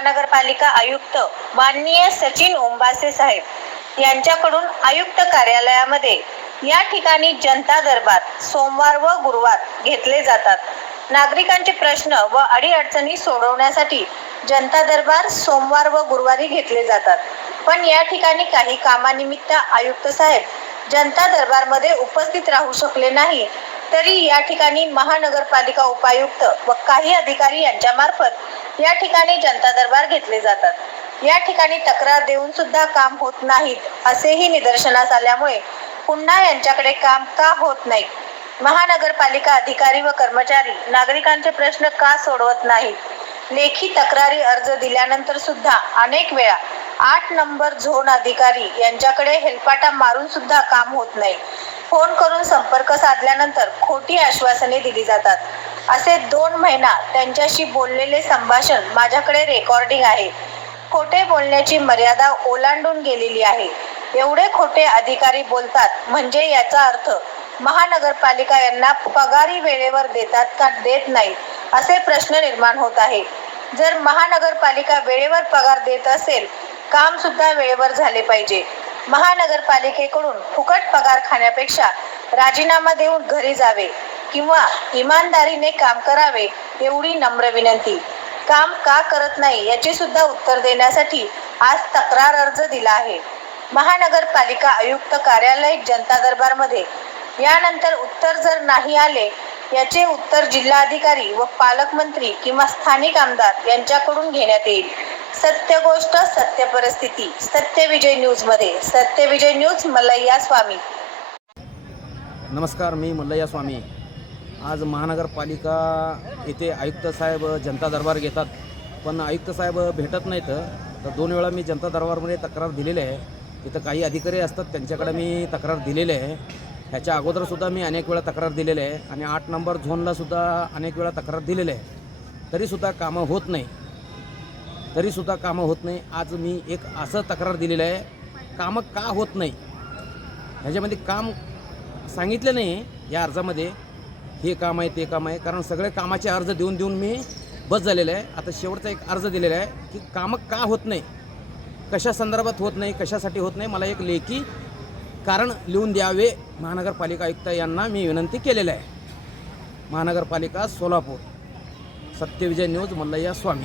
महानगरपालिका आयुक्त माननीय सचिन ओंबासे साहेब यांच्याकडून आयुक्त कार्यालयामध्ये या ठिकाणी जनता दरबार सोमवार व गुरुवार घेतले जातात. नागरिकांचे प्रश्न व अडीअडचणी सोडवण्यासाठी जनता दरबार सोमवार व गुरुवारी घेतले जातात. पण या ठिकाणी काही कामानिमित्त आयुक्त साहेब जनता दरबारमध्ये उपस्थित राहू शकले नाही. तरी या ठिकाणी महानगरपालिका उपायुक्त व काही अधिकारी यांच्या मार्फत या ठिकाणी जनता दरबार घेतले जातात. या ठिकाणी तक्रार देऊन सुद्धा काम होत नाहीत असेही निदर्शनास आल्यामुळे पुन्हा यांच्याकडे काम का होत नाही? महानगरपालिका अधिकारी व कर्मचारी नागरिकांचे प्रश्न का सोडवत नाहीत? लेखी तक्रारी अर्ज दिल्यानंतर सुद्धा अनेक वेळा आठ नंबर झोन अधिकारी यांच्याकडे हेलपाटा मारून सुद्धा काम होत नाही. फोन करून संपर्क साधल्यानंतर खोटी आश्वासने दिली जातात. असे दोन महिना त्यांच्याशी बोललेले संभाषण माझ्याकडे रेकॉर्डिंग आहे. खोटे बोलण्याची मर्यादा ओलांडून गेलेली आहे. एवढे खोटे अधिकारी बोलतात म्हणजे याचा अर्थ महानगरपालिका यांना पगारी वेळेवर देतात का देत नाही असे प्रश्न निर्माण होत आहे. जर महानगरपालिका वेळेवर पगार देत असेल काम सुद्धा वेळेवर झाले पाहिजे. महानगरपालिकेकडून फुकट पगार खाण्यापेक्षा राजीनामा देऊन घरी जावे किंवा इमानदारीने काम करावे एवढी नम्र विनंती. काम का करत नाही याचे सुद्धा उत्तर देण्यासाठी आज तक्रार अर्ज दिला आहे. महानगरपालिका आयुक्त कार्यालय जनता दरबारमध्ये. यानंतर उत्तर जर नाही आले याचे उत्तर जिल्हाधिकारी व पालकमंत्री किंवा स्थानिक आमदार यांच्याकडून घेण्यात येईल. सत्य गोष्ट सत्य परिस्थिती. सत्य विजय न्यूजमध्ये. सत्य विजय न्यूज मल्लय्या स्वामी. नमस्कार मी मल्लय्या स्वामी. आज महानगरपालिका येथे आयुक्त साहेब जनता दरबार घेतात. पण आयुक्त साहेब भेटत नाहीत. तर दोन वेळा मी जनता दरबारमध्ये तक्रार दिलेली आहे. तिथं काही अधिकारी असतात त्यांच्याकडे मी तक्रार दिलेली आहे. ह्याच्या अगोदरसुद्धा मी अनेक वेळा तक्रार दिलेली आहे. आणि आठ नंबर झोनलासुद्धा अनेक वेळा तक्रार दिलेली आहे. तरीसुद्धा कामं होत नाही. तरीसुद्धा कामं होत नाही. आज मी एक असं तक्रार दिलेलं आहे. कामं का होत नाही? ह्याच्यामध्ये काम सांगितलं नाही या अर्जामध्ये. हे काम आहे ते काम आहे. कारण सगळे कामाचे अर्ज देऊन देऊन मी बस झालेलं आहे. आता शेवटचा एक अर्ज दिलेला आहे की कामं का होत नाही? कशा संदर्भात होत नाही? कशासाठी होत नाही? मला एक लेखी कारण लिहून द्यावे महानगरपालिका आयुक्त यांना मी विनंती केलेलं आहे. महानगरपालिका Solapur. Satyavijay news Mallayya Swami.